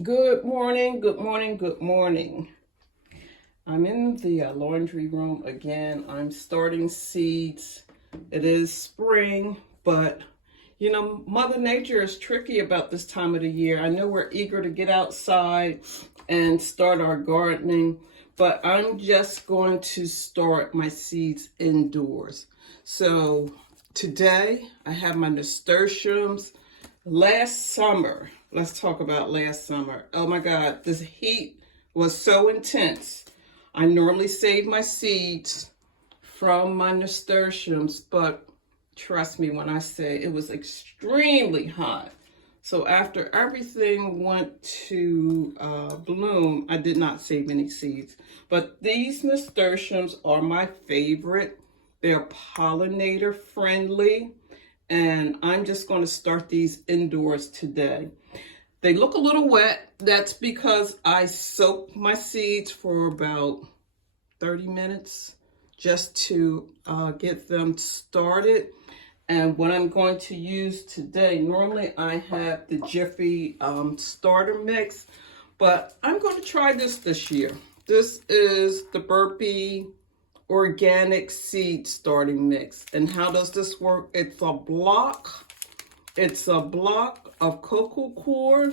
Good morning, good morning, good morning. I'm in the laundry room again. I'm starting seeds. It is spring, but Mother Nature is tricky about this time of the year. I know we're eager to get outside and start our gardening, but I'm just going to start my seeds indoors. So today I have my nasturtiums. Last summer, let's talk about last summer. Oh my God, this heat was so intense. I normally save my seeds from my nasturtiums, but trust me when I say it was extremely hot. So after everything went to bloom, I did not save any seeds. But these nasturtiums are my favorite. They're pollinator friendly, and I'm just going to start these indoors today. They look a little wet. That's because I soaked my seeds for about 30 minutes just to get them started. And what I'm going to use today, normally I have the Jiffy starter mix, but I'm going to try this year. This is the Burpee organic seed starting mix. And how does this work? It's a block of cocoa coir,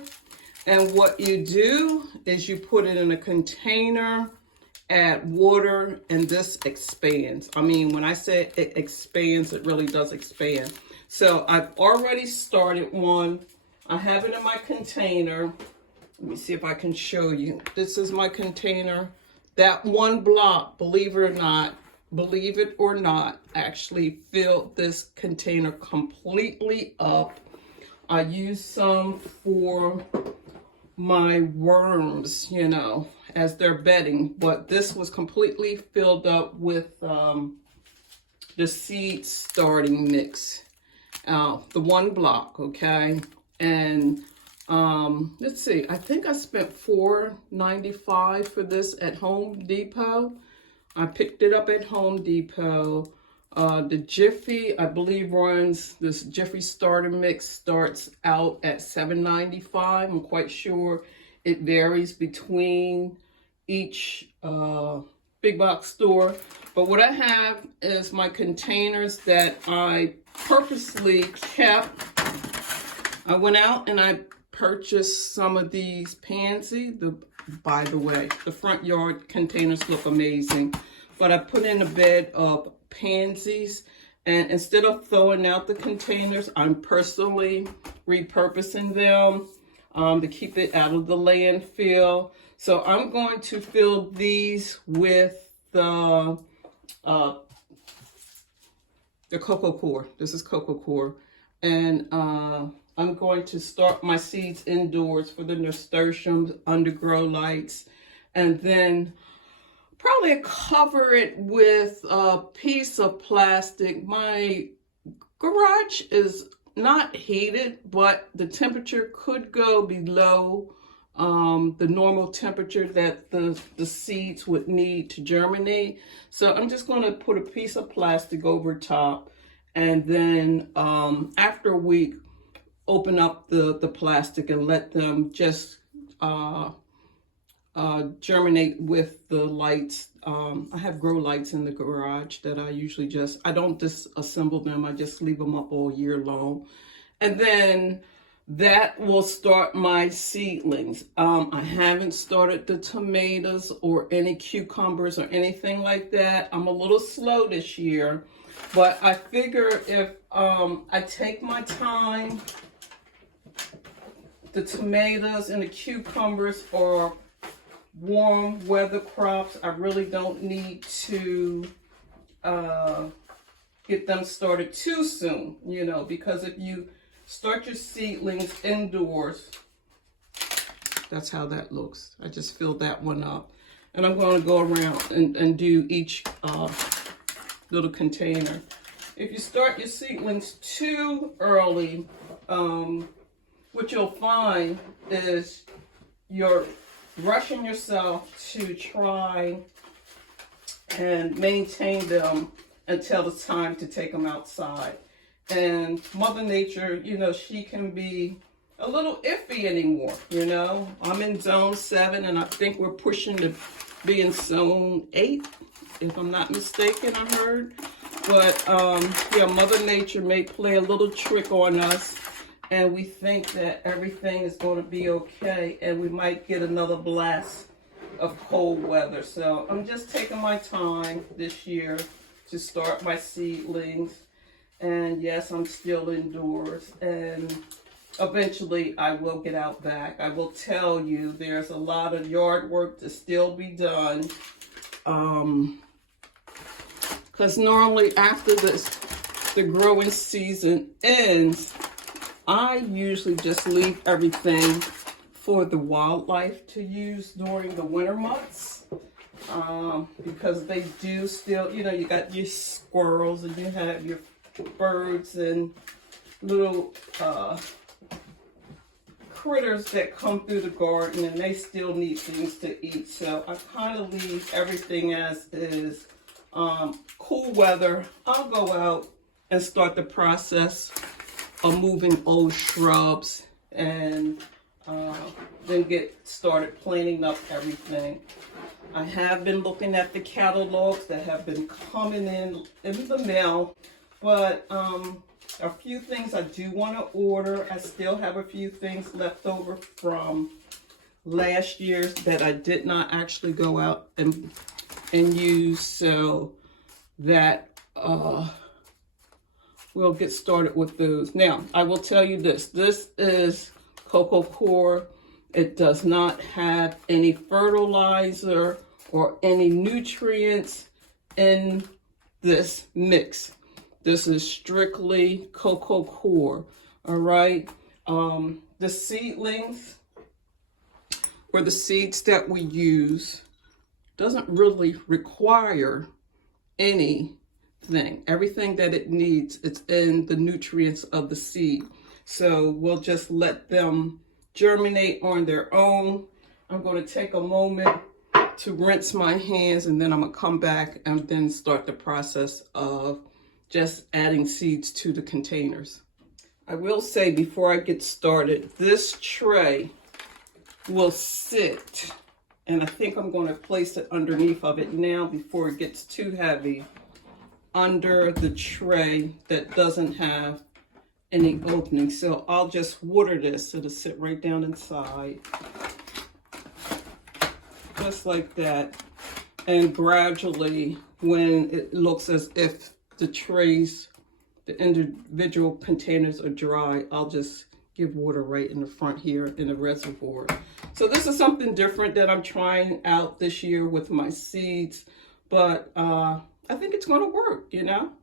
and what you do is you put it in a container, add water, and this expands. I mean, when I say it expands, it really does expand. So I've already started one. I have it in my container. Let me see if I can show you. This is my container. That one block, believe it or not, actually filled this container completely up. I use some for my worms, as their bedding, but this was completely filled up with the seed starting mix, the one block, okay? And let's see, I think I spent $4.95 for this at Home Depot. I picked it up at Home Depot. The Jiffy, I believe, runs, this Jiffy starter mix starts out at $7.95. I'm quite sure it varies between each big box store. But what I have is my containers that I purposely kept. I went out and I purchased some of these pansy. By the way, the front yard containers look amazing. But I put in a bed of pansies, and instead of throwing out the containers, I'm personally repurposing them to keep it out of the landfill. So I'm going to fill these with the cocoa coir. This is cocoa coir, and I'm going to start my seeds indoors for the nasturtiums, undergrow lights, and then probably cover it with a piece of plastic. My garage is not heated, but the temperature could go below the normal temperature that the seeds would need to germinate. So I'm just going to put a piece of plastic over top, and then after a week, open up the plastic and let them just germinate with the lights. I have grow lights in the garage that I usually I don't disassemble them. I just leave them up all year long. And then that will start my seedlings. I haven't started the tomatoes or any cucumbers or anything like that. I'm a little slow this year, but I figure if I take my time, the tomatoes and the cucumbers are warm weather crops. I really don't need to get them started too soon, because if you start your seedlings indoors, that's how that looks. I just filled that one up. And I'm going to go around and do each little container. If you start your seedlings too early, what you'll find is you're rushing yourself to try and maintain them until it's time to take them outside. And Mother Nature, she can be a little iffy anymore, you know. I'm in zone 7 and I think we're pushing to be in zone 8, if I'm not mistaken, I heard. But yeah, Mother Nature may play a little trick on us, and we think that everything is going to be okay, and we might get another blast of cold weather. So I'm just taking my time this year to start my seedlings. And yes, I'm still indoors, and eventually I will get out back. I will tell you, there's a lot of yard work to still be done. Because normally after the growing season ends, I usually just leave everything for the wildlife to use during the winter months. Because they do still, you know, you got your squirrels and you have your birds and little critters that come through the garden, and they still need things to eat. So I kind of leave everything as is. Cool weather, I'll go out and start the process of moving old shrubs and then get started planting up everything. I have been looking at the catalogs that have been coming in the mail, but a few things I do want to order. I still have a few things left over from last year's that I did not actually go out and use, so that we'll get started with those. Now, I will tell you this. This is Coco Coir. It does not have any fertilizer or any nutrients in this mix. This is strictly Coco Coir, all right? The seedlings, or the seeds that we use, doesn't really require anything. Everything that it needs, it's in the nutrients of the seed. So we'll just let them germinate on their own. I'm going to take a moment to rinse my hands, and then I'm going to come back and then start the process of just adding seeds to the containers. I will say before I get started, this tray will sit, and I think I'm going to place it underneath of it now before it gets too heavy, under the tray that doesn't have any opening. So I'll just water this. It'll sit right down inside, just like that. And gradually, when it looks as if the trays, the individual containers are dry, I'll just give water right in the front here in the reservoir. So this is something different that I'm trying out this year with my seeds, but I think it's going to work, you know?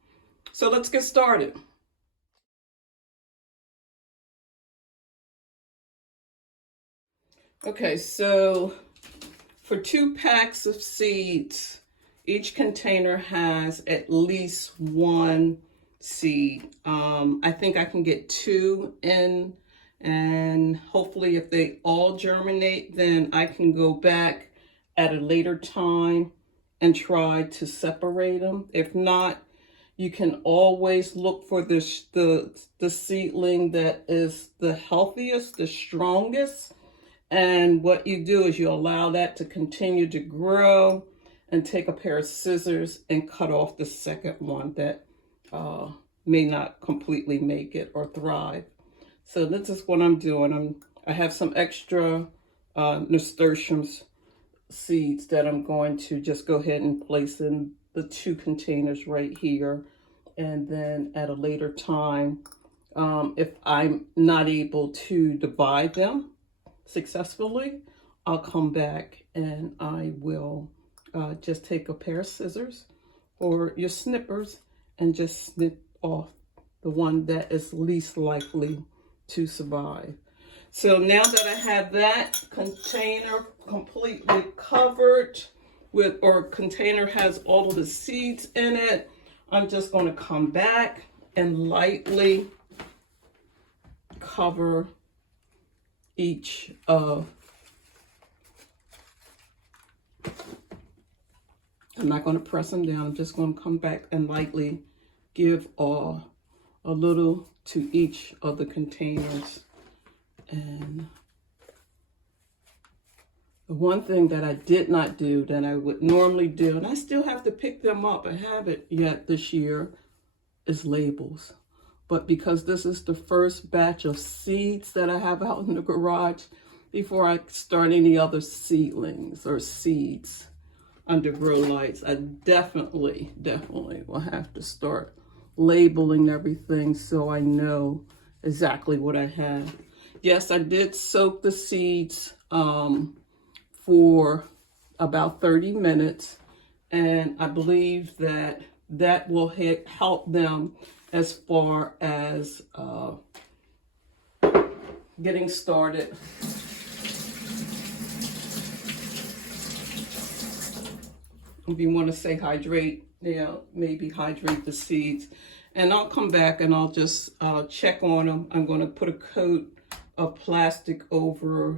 So let's get started. Okay, so for 2 packs of seeds, each container has at least 1 seed. I think I can get 2 in, and hopefully if they all germinate, then I can go back at a later time and try to separate them. If not, you can always look for the seedling that is the healthiest, the strongest. And what you do is you allow that to continue to grow, and take a pair of scissors and cut off the second one that may not completely make it or thrive. So this is what I'm doing. I have some extra nasturtiums seeds that I'm going to just go ahead and place in the 2 containers right here. And then at a later time, if I'm not able to divide them successfully, I'll come back and I will just take a pair of scissors or your snippers and just snip off the one that is least likely to survive. So now that I have that container completely covered with, or container has all of the seeds in it, I'm just going to come back and lightly cover each of, I'm not going to press them down. I'm just going to come back and lightly give a little to each of the containers. And the one thing that I did not do that I would normally do, and I still have to pick them up, I haven't yet this year, is labels. But because this is the first batch of seeds that I have out in the garage, before I start any other seedlings or seeds under grow lights, I definitely will have to start labeling everything so I know exactly what I have. Yes, I did soak the seeds for about 30 minutes, and I believe that that will help them as far as getting started. If you want to say hydrate, maybe hydrate the seeds. And I'll come back and I'll just check on them. I'm going to put a coat of plastic over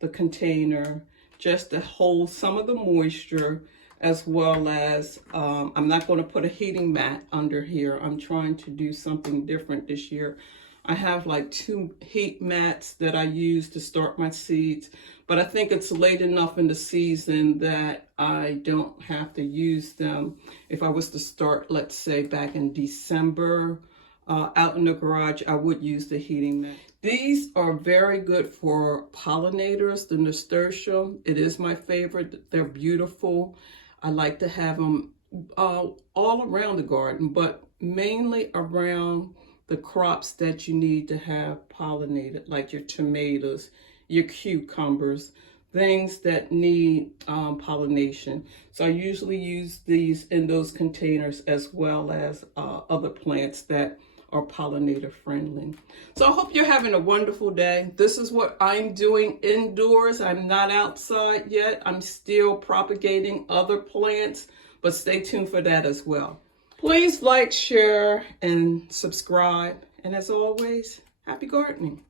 the container just to hold some of the moisture, as well as I'm not going to put a heating mat under here. I'm trying to do something different this year. I have like 2 heat mats that I use to start my seeds, but I think it's late enough in the season that I don't have to use them. If I was to start, let's say back in December, out in the garage, I would use the heating mat. These are very good for pollinators, the nasturtium. It is my favorite. They're beautiful. I like to have them all around the garden, but mainly around the crops that you need to have pollinated, like your tomatoes, your cucumbers, things that need pollination. So I usually use these in those containers, as well as other plants that are pollinator friendly. So I hope you're having a wonderful day. This is what I'm doing indoors. I'm not outside yet. I'm still propagating other plants, but stay tuned for that as well. Please like, share, and subscribe. And as always, happy gardening.